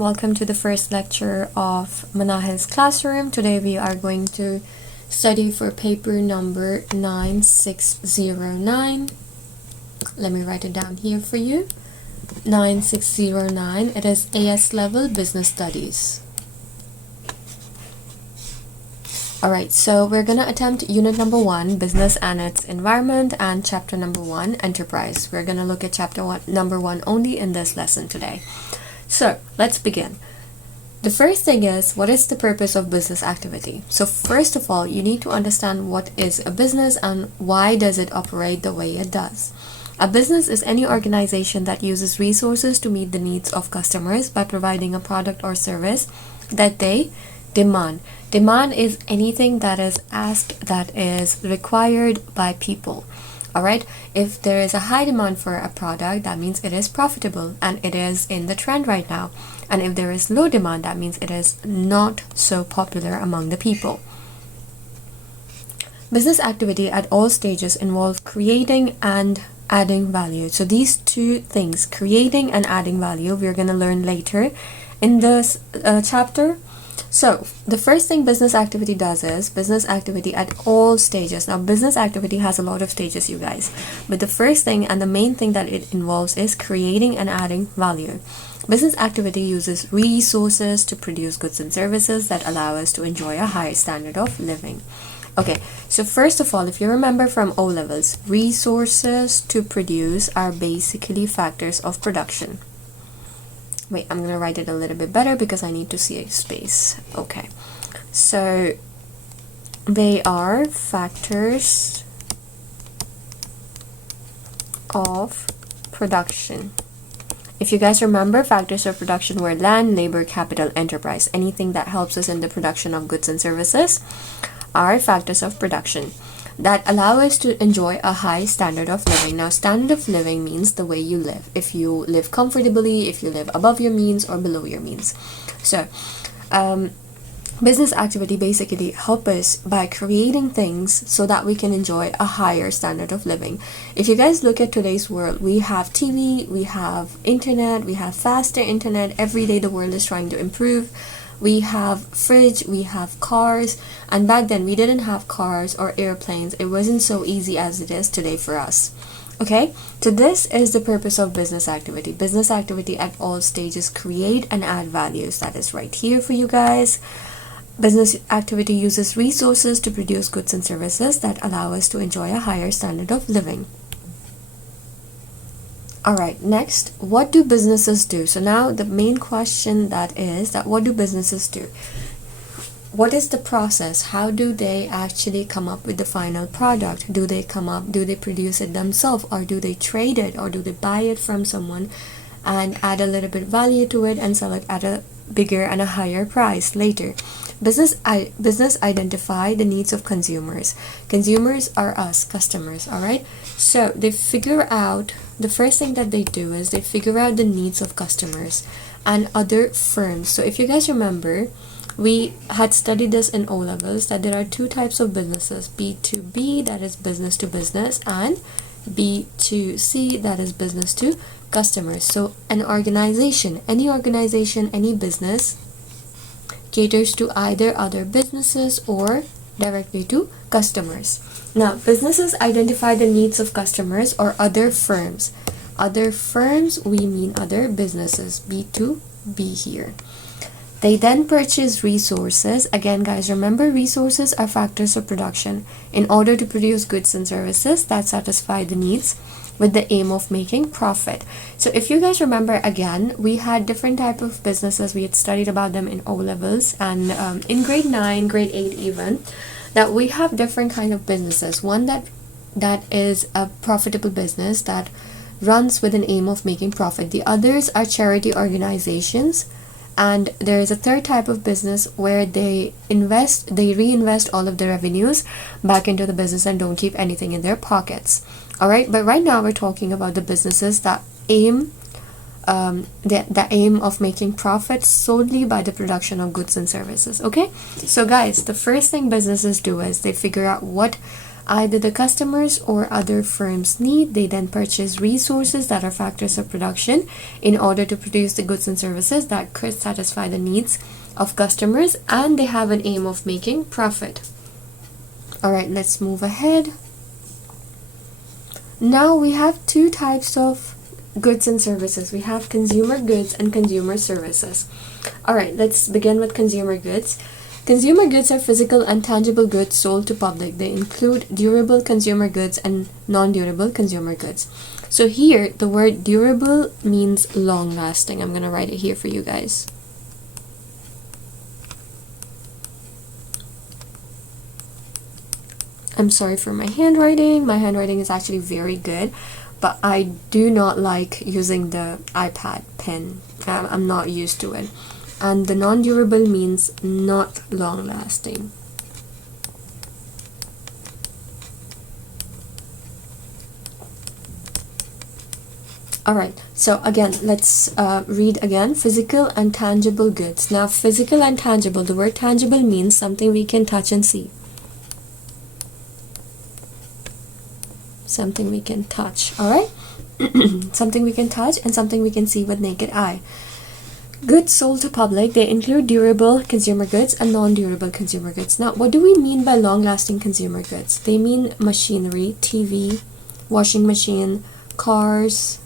Welcome to the first lecture of Manahil's classroom. Today we are going to study for paper number 9609. Let me write it down here for you. 9609. It is AS level business studies. Alright, so we're going to attempt unit number 1, business and its environment, and chapter number 1, enterprise. We're going to look at number 1 only in this lesson today. So let's begin. The first thing is, what is the purpose of business activity? So first of all, you need to understand what is a business and why does it operate the way it does. A business is any organization that uses resources to meet the needs of customers by providing a product or service that they demand. Demand is anything that is asked, that is required by people. Alright, if there is a high demand for a product, that means it is profitable and it is in the trend right now. And if there is low demand, that means it is not so popular among the people. Business activity at all stages involves creating and adding value. So these two things, creating and adding value, we're going to learn later in this chapter. So the first thing business activity does is business activity at all stages. Now business activity has a lot of stages, you guys, but the first thing and the main thing that it involves is creating and adding value. Business activity uses resources to produce goods and services that allow us to enjoy a higher standard of living. Okay, so first of all, if you remember from O levels, resources to produce are basically factors of production. Wait, I'm gonna write it a little bit better because I need to see a space. Okay, so they are factors of production. If you guys remember, factors of production were land, labor, capital, enterprise. Anything that helps us in the production of goods and services are factors of production that allow us to enjoy a high standard of living. Now, standard of living means the way you live. If you live comfortably, if you live above your means or below your means. So, business activity basically help us by creating things so that we can enjoy a higher standard of living. If you guys look at today's world, we have TV, we have internet, we have faster internet. Every day the world is trying to improve. We have fridge, we have cars, and back then we didn't have cars or airplanes. It wasn't so easy as it is today for us. Okay, so this is the purpose of business activity. Business activity at all stages create and add values. That is right here for you guys. Business activity uses resources to produce goods and services that allow us to enjoy a higher standard of living. Alright, next, what do businesses do? So now the main question that what do businesses do? What is the process? How do they actually come up with the final product? Do they produce it themselves, or do they trade it, or do they buy it from someone and add a little bit value to it and sell it at a bigger and a higher price later? Business identify the needs of consumers. Consumers are us, customers, alright? So they figure out, the first thing that they do is they figure out the needs of customers and other firms. So if you guys remember, we had studied this in O levels, that there are two types of businesses: B2B, that is business to business, and B2C, that is business to customers. So an organization, any business caters to either other businesses or directly to customers. Now, businesses identify the needs of customers or other firms. Other firms, we mean other businesses, B2B here. They then purchase resources. Again, guys, remember, resources are factors of production in order to produce goods and services that satisfy the needs with the aim of making profit. So if you guys remember, again, we had different type of businesses. We had studied about them in O levels and in grade 9, grade 8 even, that we have different kind of businesses. One that is a profitable business that runs with an aim of making profit. The others are charity organizations. And there is a third type of business where they reinvest all of the revenues back into the business and don't keep anything in their pockets. Alright, but right now we're talking about the businesses that aim the aim of making profit solely by the production of goods and services. Okay, so guys, the first thing businesses do is they figure out what either the customers or other firms need. They then purchase resources that are factors of production in order to produce the goods and services that could satisfy the needs of customers, and they have an aim of making profit. Alright, let's move ahead. Now we have two types of goods and services. We have consumer goods and consumer services. Alright, let's begin with consumer goods. Consumer goods are physical and tangible goods sold to public. They include durable consumer goods and non-durable consumer goods. So here, the word durable means long-lasting. I'm going to write it here for you guys. I'm sorry for my handwriting. My handwriting is actually very good, but I do not like using the iPad pen. I'm not used to it. And the non-durable means not long-lasting. Alright, so again, let's read again. Physical and tangible goods. Now, physical and tangible, the word tangible means something we can touch and see. Something we can touch, alright? Something we can touch and something we can see with naked eye. Goods sold to public, they include durable consumer goods and non-durable consumer goods. Now, what do we mean by long-lasting consumer goods? They mean machinery, TV, washing machine, cars.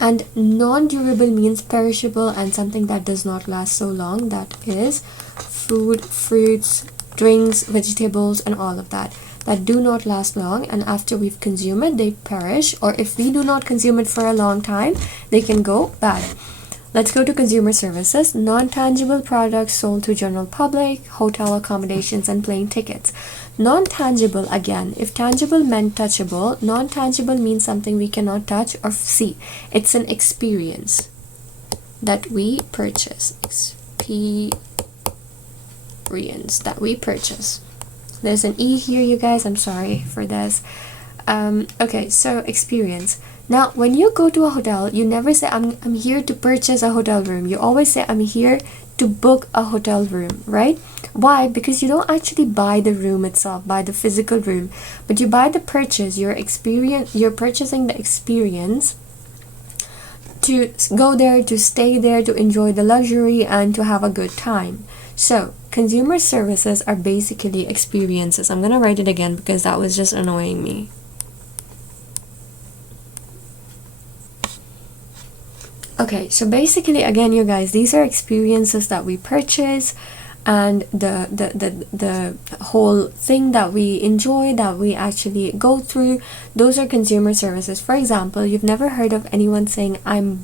And non-durable means perishable and something that does not last so long. That is food, fruits, drinks, vegetables, and all of that do not last long, and after we've consumed it, they perish, or if we do not consume it for a long time, they can go bad. Let's go to consumer services. Non-tangible products sold to general public, hotel accommodations, and plane tickets. Non-tangible, again, if tangible meant touchable, non-tangible means something we cannot touch or see. It's an experience that we purchase. Experience that we purchase. There's an E here, you guys. I'm sorry for this. Okay, so experience. Now, when you go to a hotel, you never say, I'm here to purchase a hotel room. You always say, I'm here to book a hotel room, right? Why? Because you don't actually buy the room itself, buy the physical room, but you buy the purchase, your experience. You're purchasing the experience to go there, to stay there, to enjoy the luxury, and to have a good time. So, consumer services are basically experiences. I'm going to write it again because that was just annoying me. Okay, so basically, again, you guys, these are experiences that we purchase, and the whole thing that we enjoy, that we actually go through, those are consumer services. For example, you've never heard of anyone saying, I'm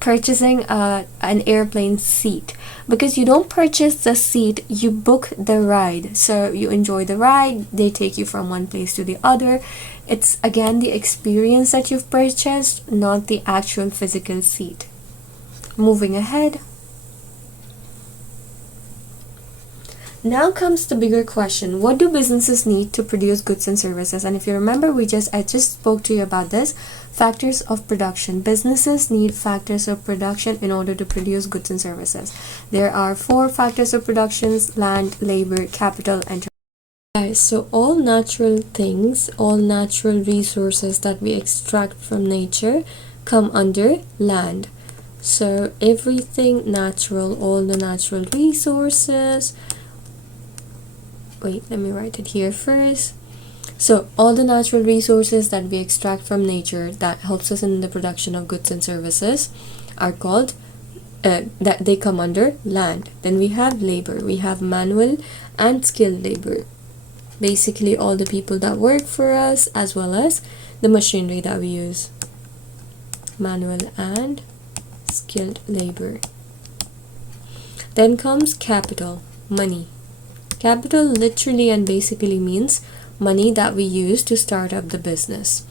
purchasing an airplane seat, because you don't purchase the seat, you book the ride. So you enjoy the ride, they take you from one place to the other. It's again the experience that you've purchased, not the actual physical seat. Moving ahead. Now comes the bigger question. What do businesses need to produce goods and services? And if you remember, I just spoke to you about this. Factors of production. Businesses need factors of production in order to produce goods and services. There are 4 factors of productions: land, labor, capital, and guys, so all natural things, all natural resources that we extract from nature come under land. So everything natural, all the natural resources. Wait, let me write it here first. So all the natural resources that we extract from nature that helps us in the production of goods and services are called that they come under land. Then we have labor. We have manual and skilled labor. Basically all the people that work for us, as well as the machinery that we use. Manual and skilled labor. Then comes capital, money. Capital literally and basically means money that we use to start up the business.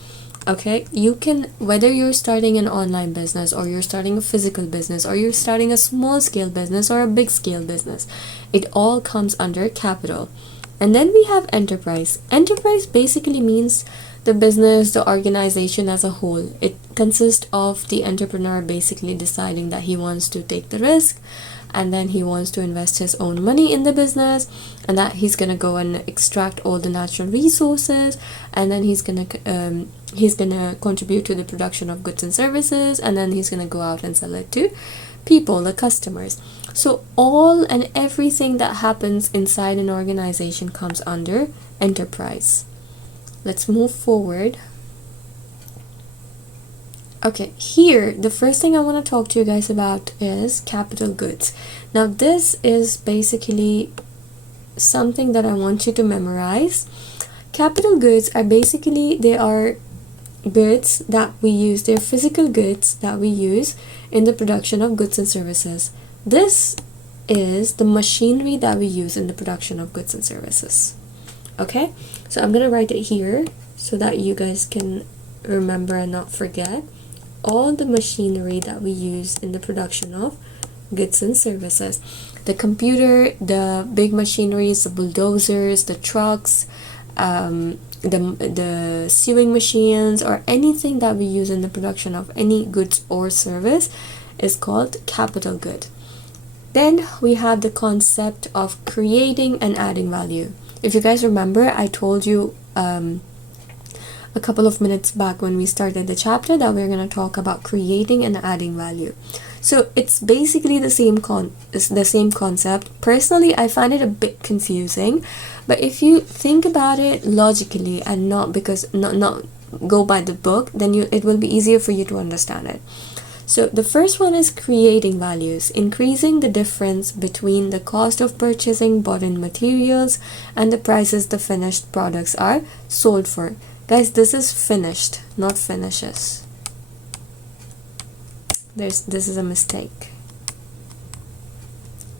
Okay, you can, whether you're starting an online business, or you're starting a physical business, or you're starting a small scale business or a big scale business, it all comes under capital. And then we have enterprise. Enterprise basically means the business, the organization as a whole. It consists of the entrepreneur basically deciding that he wants to take the risk, and then he wants to invest his own money in the business, and that he's gonna go and extract all the natural resources, and then he's gonna contribute to the production of goods and services, and then he's gonna go out and sell it to people, the customers. So all and everything that happens inside an organization comes under enterprise. Let's move forward. Okay, here the first thing I want to talk to you guys about is capital goods. Now this is basically something that I want you to memorize. Capital goods are basically, they are goods that we use, they're physical goods that we use in the production of goods and services. This is the machinery that we use in the production of goods and services. Okay, so I'm gonna write it here so that you guys can remember and not forget. All the machinery that we use in the production of goods and services. The computer, the big machineries, the bulldozers, the trucks, the sewing machines, or anything that we use in the production of any goods or service is called capital good. Then we have the concept of creating and adding value. If you guys remember, I told you a couple of minutes back when we started the chapter that we're going to talk about creating and adding value. So it's basically the same concept. Personally, I find it a bit confusing, but if you think about it logically and not go by the book, then it will be easier for you to understand it. So the first one is creating values, increasing the difference between the cost of purchasing bought-in materials and the prices the finished products are sold for. Guys, this is finished, not finishes. This is a mistake.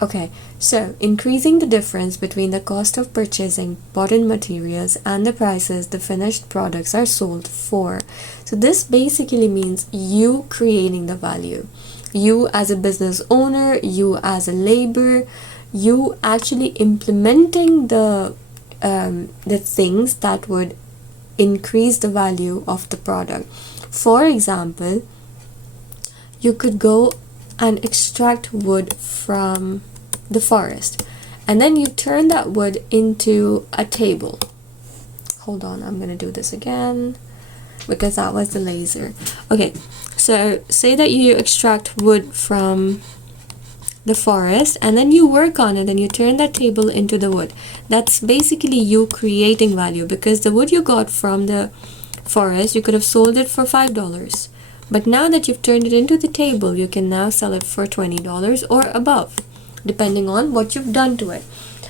Okay, so increasing the difference between the cost of purchasing bought-in materials and the prices the finished products are sold for. So this basically means you creating the value. You as a business owner, you as a laborer, you actually implementing the things that would increase the value of the product. For example, you could go and extract wood from the forest, and then you turn that wood into a table. Hold on, I'm gonna do this again because that was the laser. Okay, so say that you extract wood from the forest and then you work on it and you turn that table into the wood. That's basically you creating value, because the wood you got from the forest, you could have sold it for $5, but now that you've turned it into the table, you can now sell it for $20 or above, depending on what you've done to it.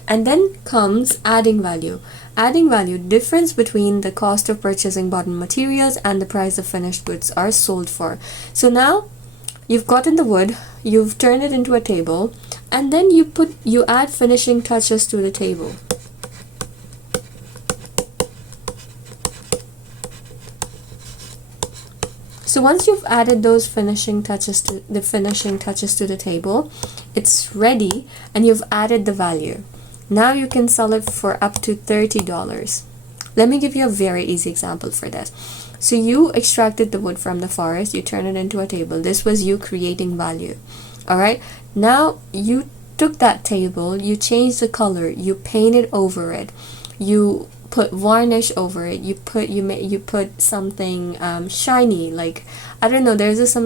And then comes adding value. Adding value, difference between the cost of purchasing bought-in materials and the price of finished goods are sold for. So now you've gotten the wood, you've turned it into a table, and then you add finishing touches to the table. So once you've added those finishing touches to the table, it's ready and you've added the value. Now you can sell it for up to $30. Let me give you a very easy example for this. So you extracted the wood from the forest, you turn it into a table. This was you creating value. Alright, now you took that table, you changed the color, you painted over it, you put varnish over it, you put something shiny, like, I don't know, there's this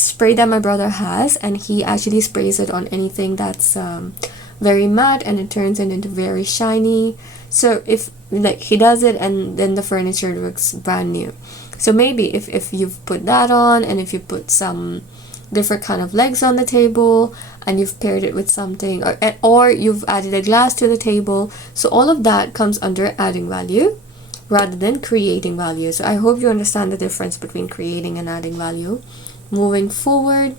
spray that my brother has, and he actually sprays it on anything that's very matte, and it turns it into very shiny. So if like he does it, and then the furniture looks brand new. So maybe if you've put that on, and if you put some different kind of legs on the table, and you've paired it with something, or you've added a glass to the table, so all of that comes under adding value rather than creating value. So I hope you understand the difference between creating and adding value. Moving forward,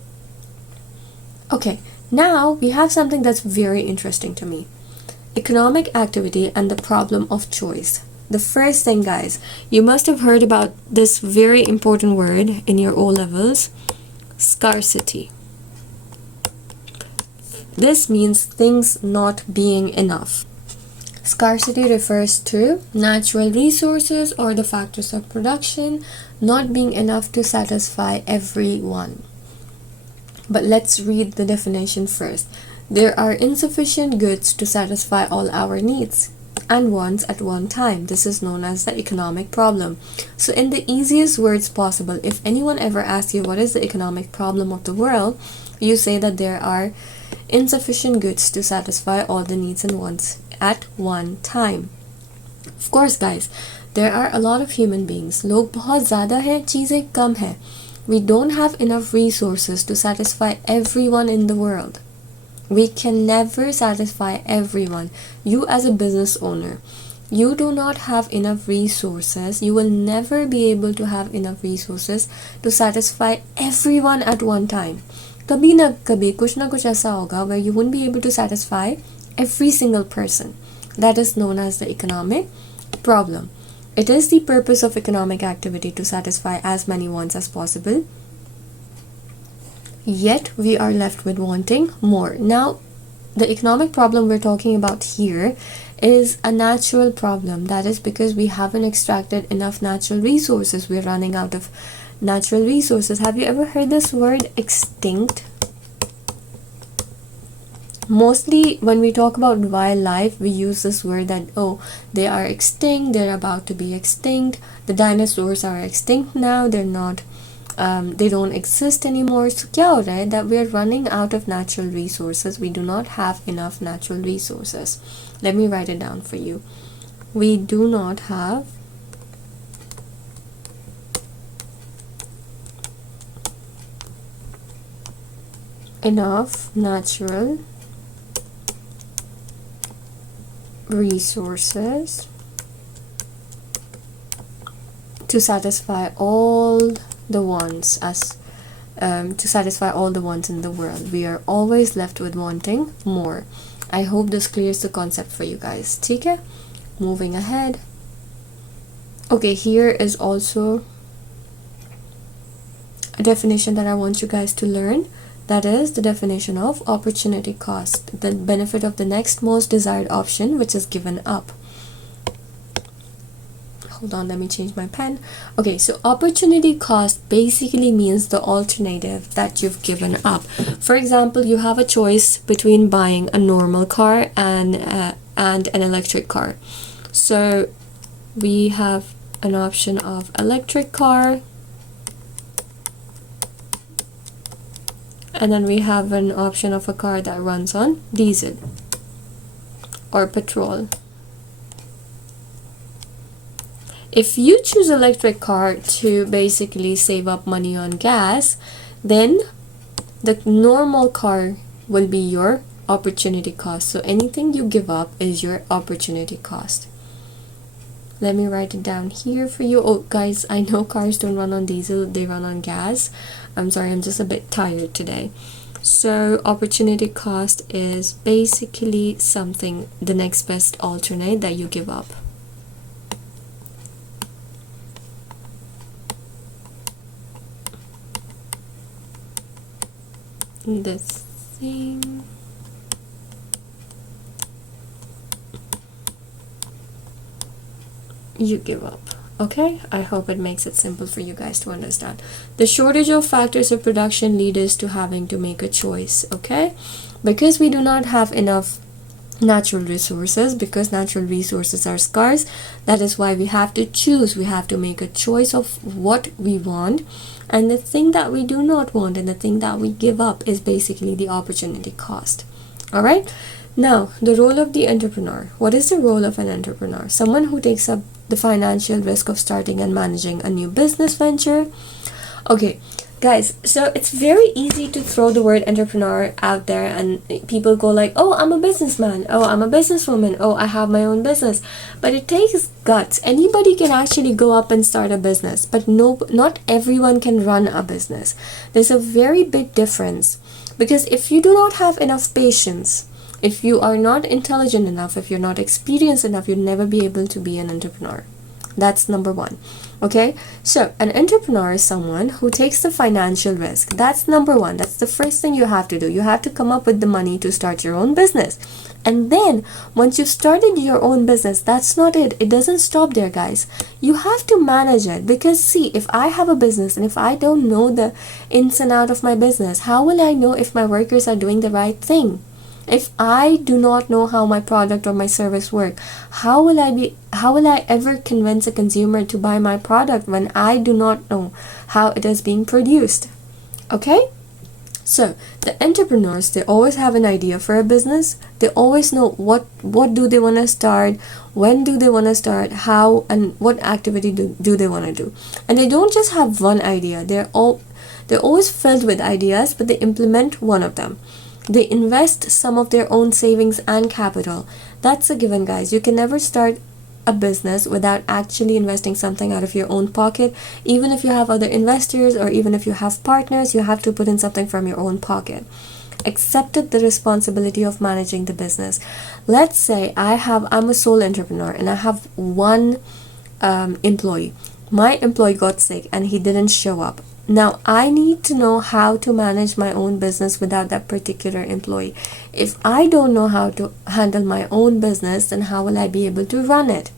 okay, now we have something that's very interesting to me: economic activity and the problem of choice. The first thing, guys, you must have heard about this very important word in your O levels: scarcity. This means things not being enough. Scarcity refers to natural resources or the factors of production not being enough to satisfy everyone. But let's read the definition first. There are insufficient goods to satisfy all our needs and wants at one time. This is known as the economic problem. So in the easiest words possible, if anyone ever asks you what is the economic problem of the world, you say that there are insufficient goods to satisfy all the needs and wants at one time. Of course guys, there are a lot of human beings. लोग बहुत ज़्यादा हैं, चीज़ें कम हैं. We don't have enough resources to satisfy everyone in the world. We can never satisfy everyone. You as a business owner, you do not have enough resources. You will never be able to have enough resources to satisfy everyone at one time. कभी ना कभी कुछ ना कुछ ऐसा होगा where you won't be able to satisfy every single person. That is known as the economic problem. It is the purpose of economic activity to satisfy as many wants as possible. Yet we are left with wanting more. Now, the economic problem we're talking about here is a natural problem. That is because we haven't extracted enough natural resources. We're running out of natural resources. Have you ever heard this word extinct? Mostly when we talk about wildlife, we use this word that, oh, they are extinct, they're about to be extinct, the dinosaurs are extinct now, they're not, they don't exist anymore. So kya ho raha hai? That we are running out of natural resources. We do not have enough natural resources. Let me write it down for you. We do not have enough natural resources to satisfy all the wants in the world. We are always left with wanting more. I hope this clears the concept for you guys. ठीक है? Moving ahead. Okay, here is also a definition that I want you guys to learn. That is the definition of opportunity cost, the benefit of the next most desired option which is given up. Hold on, let me change my pen. Okay, so opportunity cost basically means the alternative that you've given up. For example, you have a choice between buying a normal car and an electric car. So we have an option of electric car, and then we have an option of a car that runs on diesel or petrol. If you choose electric car to basically save up money on gas, then the normal car will be your opportunity cost. So anything you give up is your opportunity cost. Let me write it down here for you. Oh guys, I know cars don't run on diesel, they run on gas. I'm sorry, I'm just a bit tired today. So opportunity cost is basically something, the next best alternate that you give up. This thing. You give up. Okay, I hope it makes it simple for you guys to understand. The shortage of factors of production lead us to having to make a choice. Okay, because we do not have enough natural resources, because natural resources are scarce, that is why we have to choose. We have to make a choice of what we want, and the thing that we do not want and the thing that we give up is basically the opportunity cost. All right, now the role of the entrepreneur. What is the role of an entrepreneur? Someone who takes up the financial risk of starting and managing a new business venture. Okay guys, so it's very easy to throw the word entrepreneur out there and people go like, oh, I'm a businessman, oh, I'm a businesswoman, oh, I have my own business. But it takes guts. Anybody can actually go up and start a business, but no, not everyone can run a business. There's a very big difference, because if you do not have enough patience, if you are not intelligent enough, if you're not experienced enough, you'll never be able to be an entrepreneur. That's number one. Okay, so an entrepreneur is someone who takes the financial risk. That's number one. That's the first thing you have to do. You have to come up with the money to start your own business. And then once you've started your own business, that's not it. It doesn't stop there, guys. You have to manage it, because see, if I have a business and if I don't know the ins and out of my business, how will I know if my workers are doing the right thing? If I do not know how my product or my service work, how will I ever convince a consumer to buy my product when I do not know how it is being produced? Okay? So the entrepreneurs, they always have an idea for a business. They always know what do they want to start, when do they want to start, how and what activity do they want to do. And they don't just have one idea. They're always filled with ideas, but they implement one of them. They invest some of their own savings and capital. That's a given, guys. You can never start a business without actually investing something out of your own pocket. Even if you have other investors or even if you have partners, you have to put in something from your own pocket. Accepted the responsibility of managing the business. Let's say I'm a sole entrepreneur and I have one employee. My employee got sick and he didn't show up. Now I need to know how to manage my own business without that particular employee. If I don't know how to handle my own business, then how will I be able to run it?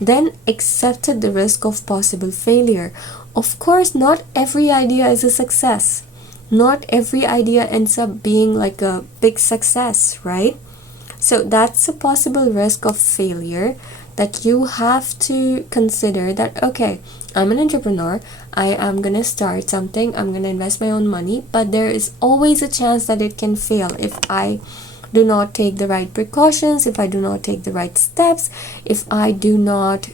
Then accepted the risk of possible failure. Of course, not every idea is a success. Not every idea ends up being like a big success, right? So that's a possible risk of failure that you have to consider. That okay, I'm an entrepreneur, I am gonna start something, I'm gonna invest my own money, but there is always a chance that it can fail if I do not take the right precautions, if I do not take the right steps, if I do not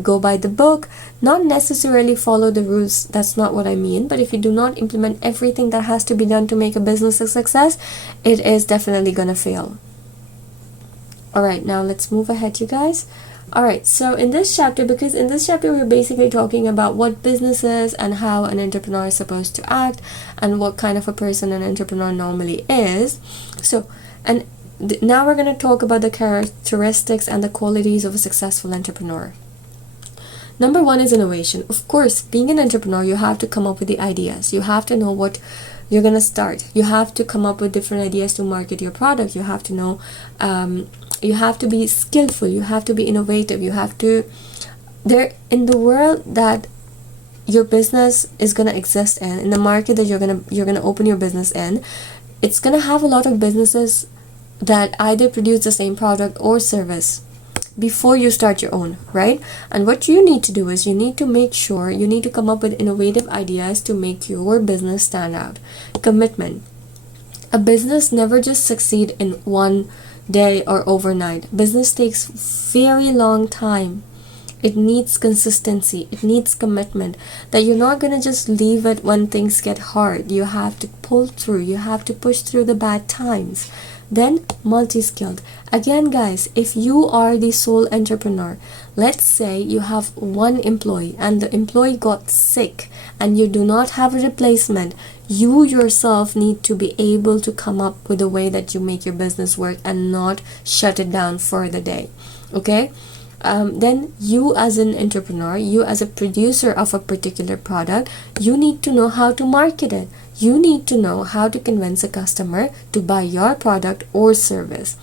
go by the book, not necessarily follow the rules. That's not what I mean. But if you do not implement everything that has to be done to make a business a success, it is definitely gonna fail. Alright, now let's move ahead, you guys. Alright, so in this chapter, because in this chapter we're basically talking about what business is and how an entrepreneur is supposed to act and what kind of a person an entrepreneur normally is. So, and now we're going to talk about the characteristics and the qualities of a successful entrepreneur. Number one is innovation. Of course, being an entrepreneur, you have to come up with the ideas. You have to know what you're going to start. You have to come up with different ideas to market your product. You have to know you have to be skillful, you have to be innovative, you have to, there in the world that your business is going to exist in the market that you're going to open your business in, it's going to have a lot of businesses that either produce the same product or service before you start your own, right? And what you need to do is you need to make sure, you need to come up with innovative ideas to make your business stand out. Commitment. A business never just succeed in one day or overnight. Business takes very long time. It needs consistency, it needs commitment, that you're not going to just leave it when things get hard. You have to pull through, you have to push through the bad times. Then multi-skilled. Again, guys, if you are the sole entrepreneur, let's say you have one employee and the employee got sick and you do not have a replacement, you yourself need to be able to come up with a way that you make your business work and not shut it down for the day. Okay? Then you as an entrepreneur, you as a producer of a particular product, you need to know how to market it. You need to know how to convince a customer to buy your product or service.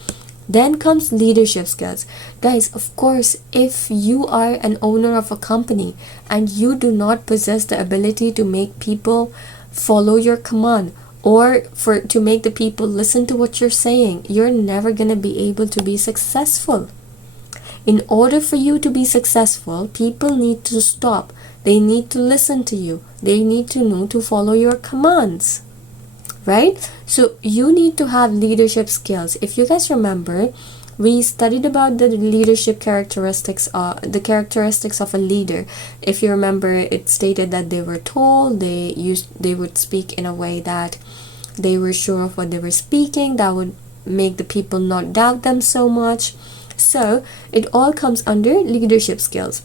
Then comes leadership skills. Guys, of course, if you are an owner of a company and you do not possess the ability to make people follow your command or to make the people listen to what you're saying, you're never going to be able to be successful. In order for you to be successful, people need to stop. They need to listen to you. They need to know to follow your commands. Right? So you need to have leadership skills. If you guys remember, we studied about the leadership characteristics, the characteristics of a leader. If you remember, it stated that they were tall, they would speak in a way that they were sure of what they were speaking, that would make the people not doubt them so much. So it all comes under leadership skills.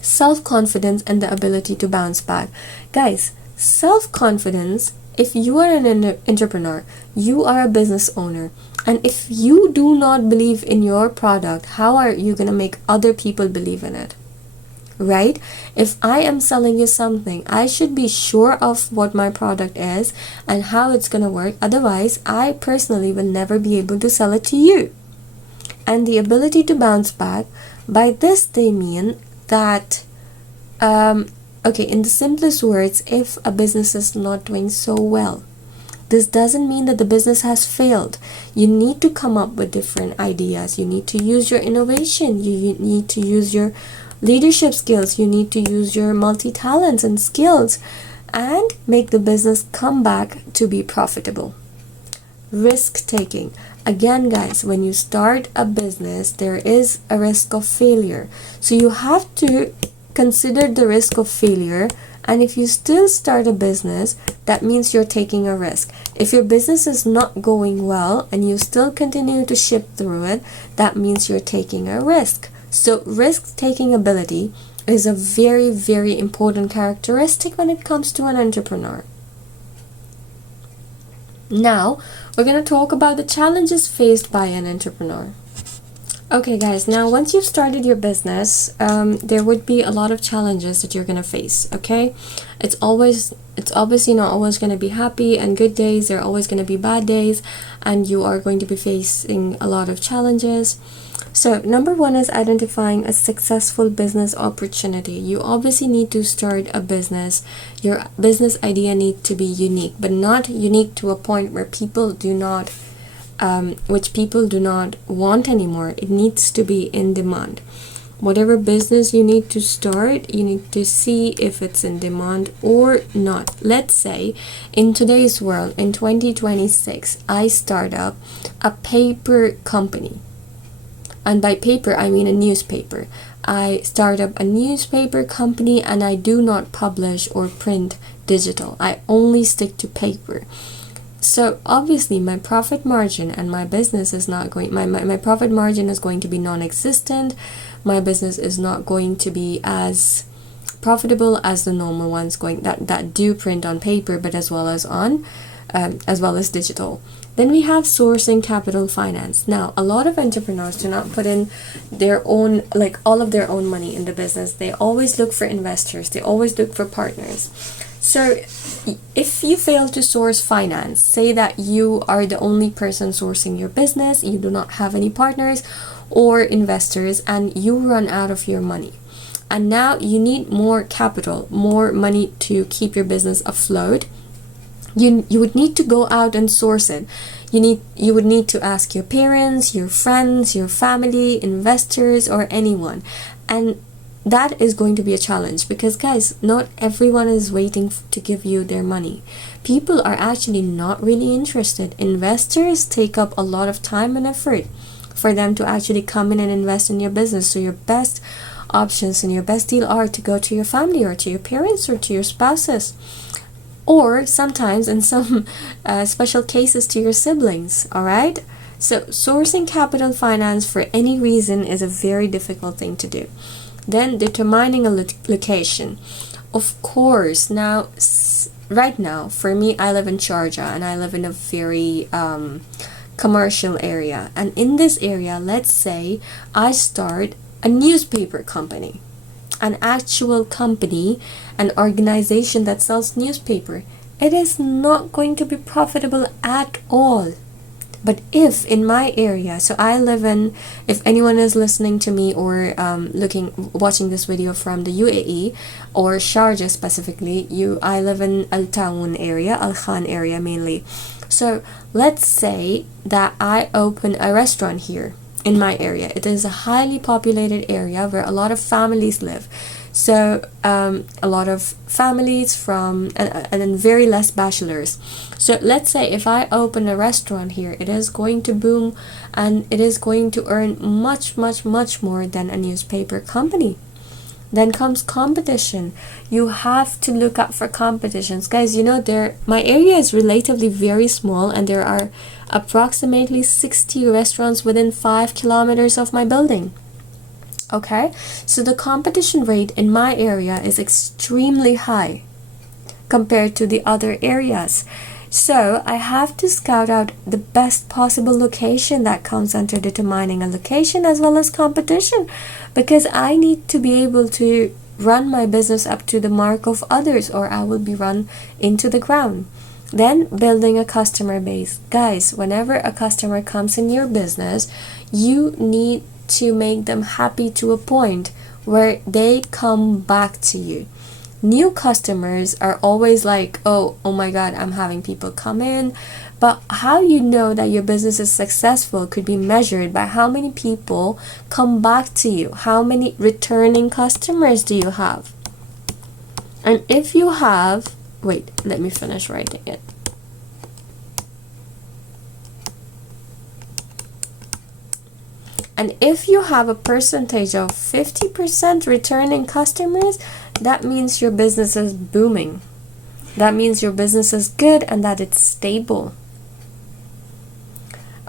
Self-confidence and the ability to bounce back. Guys, self-confidence, if you are an entrepreneur, you are a business owner, and if you do not believe in your product, how are you going to make other people believe in it? right? If I am selling you something, I should be sure of what my product is and how it's gonna work. Otherwise, I personally will never be able to sell it to you. And the ability to bounce back, by this they mean that okay, in the simplest words, if a business is not doing so well, this doesn't mean that the business has failed. You need to come up with different ideas. You need to use your innovation. You need to use your leadership skills. You need to use your multi-talents and skills and make the business come back to be profitable. Risk taking. Again, guys, when you start a business, there is a risk of failure. So you have to consider the risk of failure. And if you still start a business, that means you're taking a risk. If your business is not going well and you still continue to ship through it, that means you're taking a risk. So risk-taking ability is a very, very important characteristic when it comes to an entrepreneur. Now, we're going to talk about the challenges faced by an entrepreneur. Okay guys, now once you've started your business, there would be a lot of challenges that you're gonna face, okay? It's obviously not always gonna be happy and good days. There are always gonna be bad days, and you are going to be facing a lot of challenges. So number one is identifying a successful business opportunity. You obviously need to start a business. Your business idea needs to be unique, but not unique to a point where people do not which people do not want anymore. It needs to be in demand. Whatever business you need to start, you need to see if it's in demand or not. Let's say in today's world, in 2026, I start up a paper company. And by paper, I mean a newspaper. I start up a newspaper company and I do not publish or print digital. I only stick to paper. So obviously my profit margin and my business is not going, my profit margin is going to be non-existent. My business is not going to be as profitable as the normal ones that do print on paper, but as well as digital. Then we have sourcing capital finance. Now, a lot of entrepreneurs do not put in their own, like all of their own money in the business. They always look for investors. They always look for partners. So if you fail to source finance, say that you are the only person sourcing your business, you do not have any partners or investors, and you run out of your money. And now you need more capital, more money to keep your business afloat. You would need to go out and source it. You would need to ask your parents, your friends, your family, investors, or anyone. And that is going to be a challenge because, guys, not everyone is waiting to give you their money. People are actually not really interested. Investors take up a lot of time and effort for them to actually come in and invest in your business. So your best options and your best deal are to go to your family or to your parents or to your spouses, or sometimes in some special cases to your siblings. All right, so sourcing capital finance for any reason is a very difficult thing to do. Then determining a location. Of course, now right now for me, I live in Sharjah and I live in a very commercial area, and in this area, let's say I start a newspaper company, an actual company, an organization that sells newspaper. It is not going to be profitable at all. But if in my area, so I live in, if anyone is listening to me or watching this video from the UAE or Sharjah specifically, I live in Al Tawoun area, Al Khan area mainly. So let's say that I open a restaurant here in my area. It is a highly populated area where a lot of families live. So a lot of families and then very less bachelors. So let's say if I open a restaurant here, it is going to boom and it is going to earn much more than a newspaper company. Then comes competition. You have to look out for competitions. Guys, you know, my area is relatively very small and there are approximately 60 restaurants within 5 kilometers of my building. Okay, so the competition rate in my area is extremely high compared to the other areas. So I have to scout out the best possible location. That comes under determining a location as well as competition, because I need to be able to run my business up to the mark of others, or I will be run into the ground. Then building a customer base. Guys, whenever a customer comes in your business, you need to make them happy to a point where they come back to you. New customers are always like, oh my god, I'm having people come in. But how you know that your business is successful could be measured by how many people come back to you. How many returning customers do you have? And if you have, wait, let me finish writing it. And if you have a percentage of 50% returning customers, that means your business is booming. That means your business is good and that it's stable.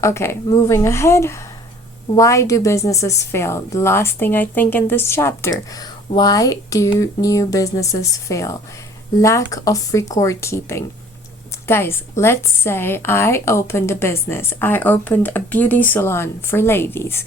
Okay, moving ahead. Why do businesses fail? The last thing I think in this chapter. Why do new businesses fail? Lack of record keeping. Guys, let's say I opened a business. I opened a beauty salon for ladies.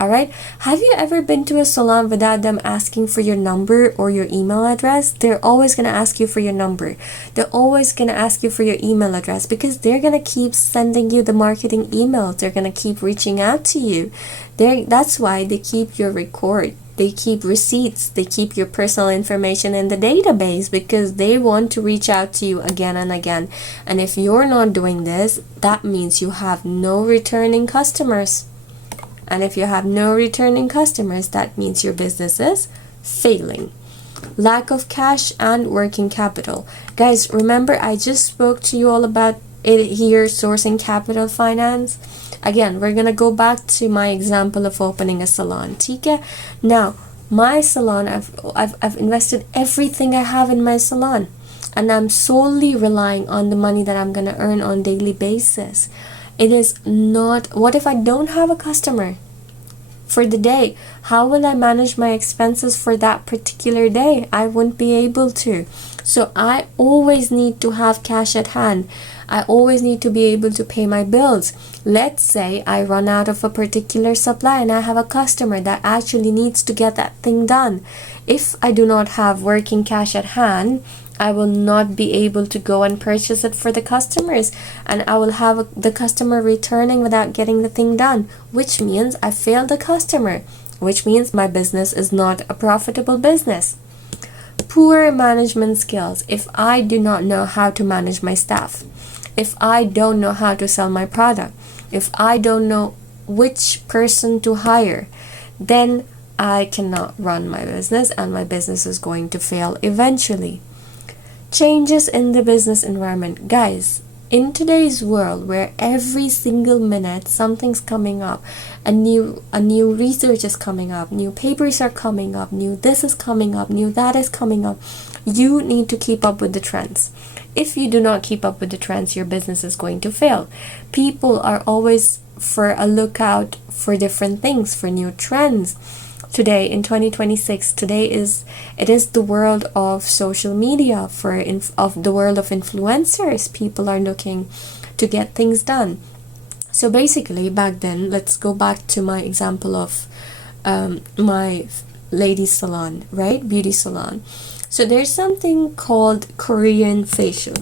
Alright? Have you ever been to a salon without them asking for your number or your email address? They're always going to ask you for your number. They're always going to ask you for your email address because they're going to keep sending you the marketing emails. They're going to keep reaching out to you. That's why they keep your record. They keep receipts. They keep your personal information in the database because they want to reach out to you again and again. And if you're not doing this, that means you have no returning customers. And if you have no returning customers, that means your business is failing. Lack of cash and working capital. Guys, remember I just spoke to you all about it here, sourcing capital finance. Again, we're going to go back to my example of opening a salon. Okay? Now, my salon, I've invested everything I have in my salon. And I'm solely relying on the money that I'm going to earn on a daily basis. It is not, what if I don't have a customer for the day? How will I manage my expenses for that particular day? I won't be able to. So I always need to have cash at hand. I always need to be able to pay my bills. Let's say I run out of a particular supply and I have a customer that actually needs to get that thing done. If I do not have working cash at hand, I will not be able to go and purchase it for the customers, and I will have the customer returning without getting the thing done, which means I failed the customer, which means my business is not a profitable business. Poor management skills. If I do not know how to manage my staff, if I don't know how to sell my product, if I don't know which person to hire, then I cannot run my business and my business is going to fail eventually. Changes in the business environment. Guys, in today's world where every single minute something's coming up, a new research is coming up, new papers are coming up, new this is coming up, new that is coming up, you need to keep up with the trends. If you do not keep up with the trends, your business is going to fail. People are always for a lookout for different things, for new trends. Today in 2026, it is the world of social media, of the world of influencers. People are looking to get things done. So basically back then, let's go back to my example of my ladies salon, right? Beauty salon. So there's something called Korean facial.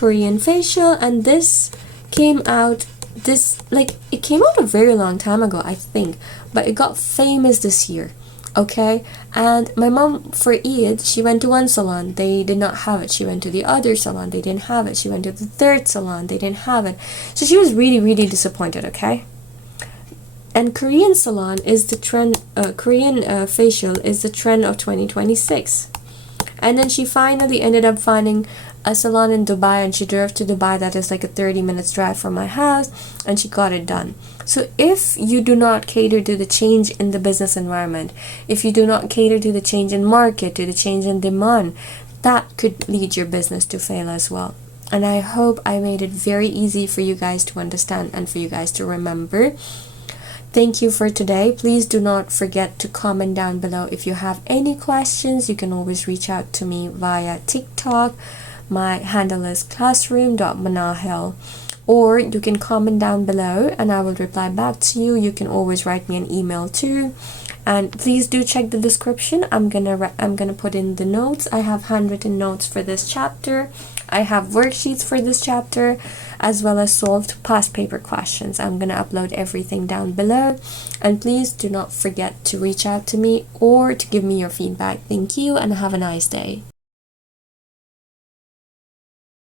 And this came out it came out a very long time ago, I think, but it got famous this year. Okay, and my mom, for Eid, she went to one salon, they did not have it. She went to the other salon, they didn't have it. She went to the third salon, they didn't have it. So she was really, really disappointed. Okay, and Korean salon is the trend. Korean facial is the trend of 2026. And then she finally ended up finding a salon in Dubai, and she drove to Dubai. That is like a 30 minutes drive from my house, and she got it done. So if you do not cater to the change in the business environment, if you do not cater to the change in market, to the change in demand, that could lead your business to fail as well. And I hope I made it very easy for you guys to understand and for you guys to remember. Thank you for today. Please do not forget to comment down below if you have any questions. You can always reach out to me via TikTok. My handle is classroom.manahil, or you can comment down below and I will reply back to you. You can always write me an email too. And please do check the description. I'm gonna put in the notes. I have handwritten notes for this chapter. I have worksheets for this chapter, as well as solved past paper questions. I'm gonna upload everything down below, and please do not forget to reach out to me or to give me your feedback. Thank you, and have a nice day.